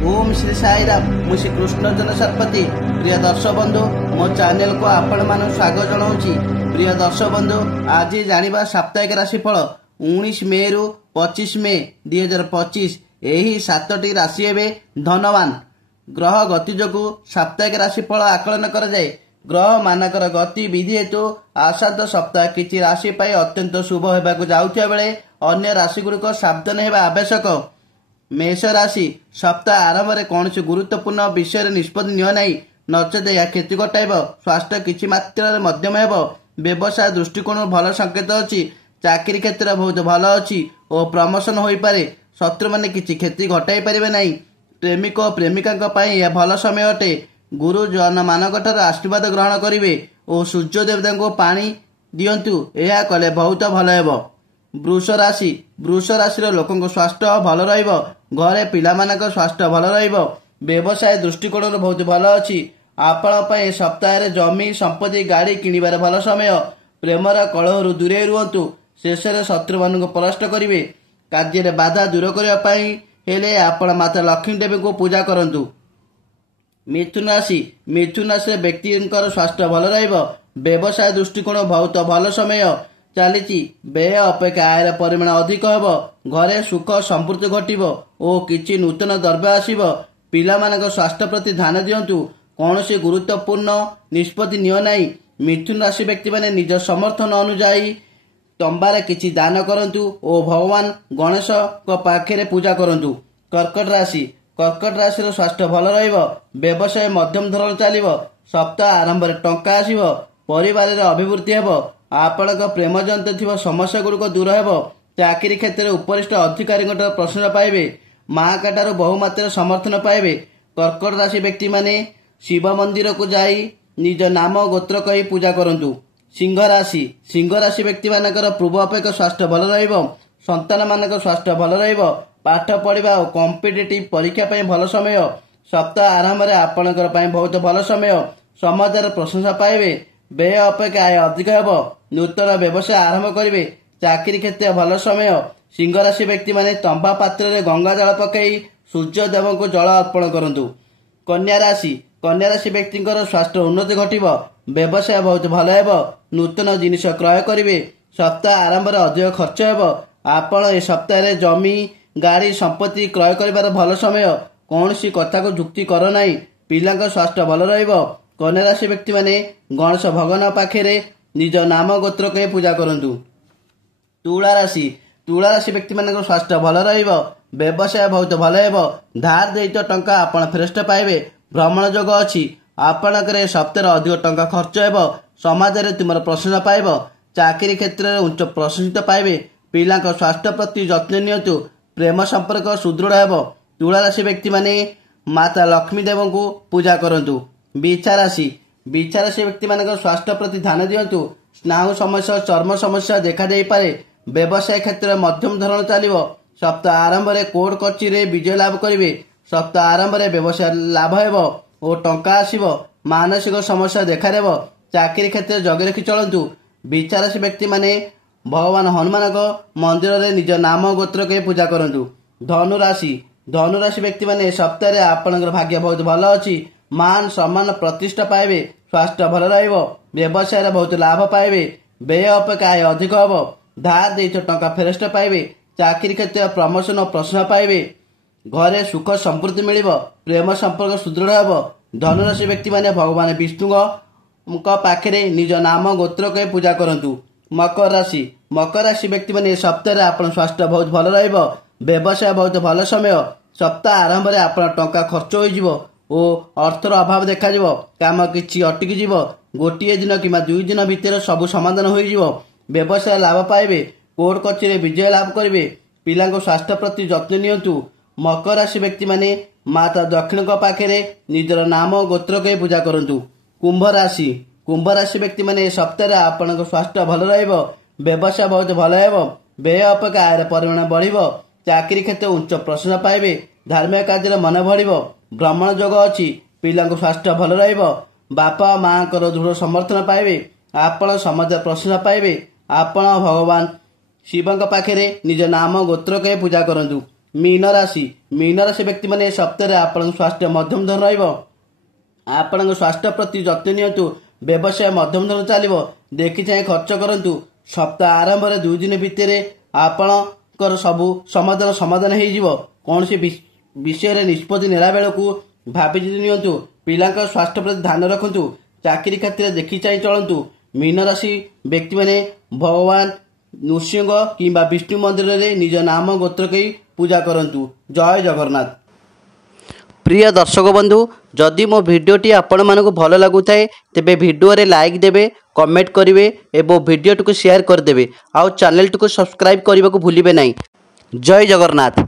ओम श्री साईराम मु श्री कृष्णचंद्र सरपति। प्रिय दर्शक बंधु मो चैनल को आपण मान स्वागत जनाऊँगी। प्रिय दर्शक बंधु आज जानिबा साप्ताहिक राशिफल 19 मे रु 25 मे 2025। यही 7टी राशि हेबे धनवान। ग्रह गति जोगु साप्ताहिक राशिफल आकलन कराए। ग्रह मानकर गतिविधि हेतु आसाद सप्ताह किछि राशि पाई अत्यंत शुभ होबाकु जाउथिया बेले अन्य राशि गुड़िक सावधान हेबा आवश्यक। मेष राशि सप्ताह आरंभ में कौन गुरुत्वपूर्ण विषय निष्पत्ति नियो नहीं, नचेत यह क्षति घटाइब। स्वास्थ्य किछि मात्रा मध्यम हेब। व्यवसाय दृष्टिकोण भल संकेत अछि। चाकरी क्षेत्र बहुत भल अछि और प्रमोशन होई पारे। शत्रु माने किछि क्षति घटाई पारिबे नहीं। प्रेमिक और प्रेमिका यह भल समय अटे। गुरुजन मानक आशीर्वाद ग्रहण करिवे और सूर्य देवता को पानी दियंतु, यह कले बहुत भल हेब। वृष राशि लोकों स्वास्थ्य भल रहिबो। घरे पिलामानक स्वास्थ्य भल रहिबो। व्यवसाय दृष्टिकोण बहुत भल अछि। आपण पय सप्ताह रे जमी संपत्ति गाड़ी किनिबार भल समय। प्रेमर कलहरु दूरे रुहंतु। शेष रे शत्रु मानक परास्त करिवे। कार्य रे बाधा दूर करिया पई हेले आपण माता लक्ष्मी देवी को पूजा करंतु। मिथुन राशि व्यक्तिंकर स्वास्थ्य भल रहिबो। व्यवसाय दृष्टिकोण बहुत भल समय चली। व्यय अपेक्षा आयर परिमाण अधिक हेब। घरे सुख समृद्धि घटिबो और किछि नूतन द्रव्य आसीबो। पिलामानक स्वास्थ्य प्रति ध्यान दियंतु। कौनसी गुरुत्वपूर्ण निष्पत्ति नियो नहीं। मिथुन राशि व्यक्ति माने निज समर्थन अनुसायी तंबारे किछि दान करंतु और भगवान गणेश को पाखरे पूजा करंतु। कर्कट राशि स्वास्थ्य भल रहिबो। व्यवसाय मध्यम धरण चलिबो। सप्ताह आरंभ में टंका आसीबो। परिवार रे अभिवृद्धि हेबो। आपणक प्रेम जनित थिबा समस्या गुड़िक दूर हेबो। चाकरी क्षेत्र में उपरिष्ठ अधिकारी प्रशंसा पाइबे। माँ काटारू बहुमात्रा समर्थन पाइबे। कर्कट राशि व्यक्ति माने शिव मंदिर को जाई निज नाम गोत्र कही पूजा करंतु। सिंह राशि व्यक्ति मानकर पूर्व अपेक्षा स्वास्थ्य भल रहिबो। संतान मानक स्वास्थ्य भल रहिबो। पाठ पढ़िबा और कॉम्पिटिटिव परीक्षा पई भल समय। सप्ताह आरंभ में आपणकर पई बहुत भल समय। समाजर प्रशंसा पाइबे। व्यय अपेक्षा आय अधिक हेब। नूतन व्यवसाय आरंभ करिवे। चाकरी क्षेत्र भल समय। सिंह राशि व्यक्ति माने तंबा पात्र रे गंगा जल पकई सूर्य देव को जल अर्पण करंतु। कन्या राशि व्यक्तिंकर स्वास्थ्य उन्नति घटिबो। व्यवसाय बहुत भल हेब। नूतन जिनिस क्रय करिवे। सप्ताह आरंभ में अधिक खर्च हेब। आपण ए सप्ताह रे जमी गाड़ी संपत्ति क्रय करिबार भल समय। कौनसी कथा को जुक्ति कर नाही। पिलांक स्वास्थ्य भल रहिबो। कन्या राशि व्यक्ति माने गणेश भगवान पाखरे निज नाम गोत्र कही पूजा करंतु। तुला राशि व्यक्ति मानक स्वास्थ्य भल रहिबो। व्यवसाय बहुत भल हेबो। धार दैत टंका आपण फेरस्त पाइबे। भ्रमण योग अछि। आपणकर सप्ताह अधिक टंका खर्च हेबो। समाज रे तुमर प्रशंसा पाइबो। चाकरी क्षेत्र में उच्च प्रशंसित पाइबे। पिलांक स्वास्थ्य प्रति जत्न नियंतु। प्रेम संपर्क सुदृढ़ हेबो। तुला राशि व्यक्ति माने माता लक्ष्मी देव को पूजा करंतु। बिछा राशि व्यक्ति मानक स्वास्थ्य प्रति ध्यान दियंतु। स्नायु समस्या चर्म समस्या देखा दे पारे। व्यवसाय क्षेत्र में मध्यम धरण चलिबो। सप्ताह आरंभ में कोर्ट कचेरी विजय लाभ करिवे। सप्ताह आरंभ में व्यवसाय लाभ हेबो और टंका आसीबो। मानसिक समस्या देखा देबो। चाकरी क्षेत्र जगे रखी चलंतु। बिछा राशि व्यक्ति माने भगवान हनुमान मंदिर रे निज नाम गोत्र के पूजा करंतु। धनु राशि व्यक्ति माने सप्ताह रे आपनकर भाग्य बहुत भल अछि। मान सम्मान प्रतिष्ठा पाइबे। स्वास्थ्य भल रहिबो। व्यवसाय रे बहुत लाभ पाइबे। व्यय अपेक्षा आय अधिक हेबो। धार दैत टंका फेरस्त पाइबे। चाकरी क्षेत्र प्रमोशन और प्रशंसा पाइबे। घरे सुख समृद्धि मिलिबो। प्रेम संपर्क सुदृढ़ हेबो। धनु राशि व्यक्ति माने भगवान विष्णु पाखरे निज नाम गोत्र कही पूजा करंतु। मकर राशि व्यक्ति माने सप्ताह रे आपण स्वास्थ्य बहुत भल रहिबो। व्यवसाय बहुत भल समय। सप्ताह आरंभ में आपण टंका खर्च होई जिवो और अर्थर अभाव देखा जिवो। काम किछि अटकी जिवो। गोटिए दिन किमा 2 दिन भितर सब समाधान होई जिवो। व्यवसाय लाभ पाइबे। कोर्ट कचेरी विजय लाभ करिवे। पिलांक स्वास्थ्य प्रति जत्न नियंतु। मकर राशि व्यक्ति माने माता दक्षिण को पाखरे निजर नाम गोत्र कही पूजा करंतु। कुंभ राशि व्यक्ति माने सप्ताह रे आपनक स्वास्थ्य भल रहिबो। व्यवसाय बहुत भल हेबो। व्यय अपेक्षा आयर परिमाण बढ़िबो। चाकरी क्षेत्र उच्च प्रशंसा पाइबे। धार्मिक कार्य मन बढ़िबो। भ्रमण योग अछि। पिलांक स्वास्थ्य भल रहिबो। बापा माँ दृढ़ समर्थन पाइबे। आपण समाज प्रशंसा पाइबे। आपण भगवान शिवंक पाखरे निज नाम गोत्र कही पूजा करंतु। मीन राशि व्यक्ति मैंने सप्ताह आपण स्वास्थ्य मध्यम धरण आपण स्वास्थ्य प्रति जत्न नियंतु। व्यवसाय मध्यम धरण चलो देखी चाहे खर्च करूँ। सप्ताह आरंभ 2 दिन भितर आपणकर सबू समाधान हो कौन सी विषय निष्पत्ति नेला बेलू भाभी नियंतु। पिला स्वास्थ्य प्रति ध्यान रखु। चाकरी क्षेत्र देखी चाहे चलतु। मीन राशि व्यक्ति मैंने भगवान नृसिंह किंबा विष्णु मंदिर में निज नाम गोत्र कही पूजा करंतु। जय जगन्नाथ। प्रिय दर्शक बंधु जदि मो भिडियोटी आपण मानक भल लगुଥାଏ तेबे भिडियो रे लाइक देबे, कमेंट करिवे एवं भिडियोटी को शेयर कर देबे। आउ चैनल को सब्सक्राइब करने को भूलिबे नहीं। जय जगन्नाथ।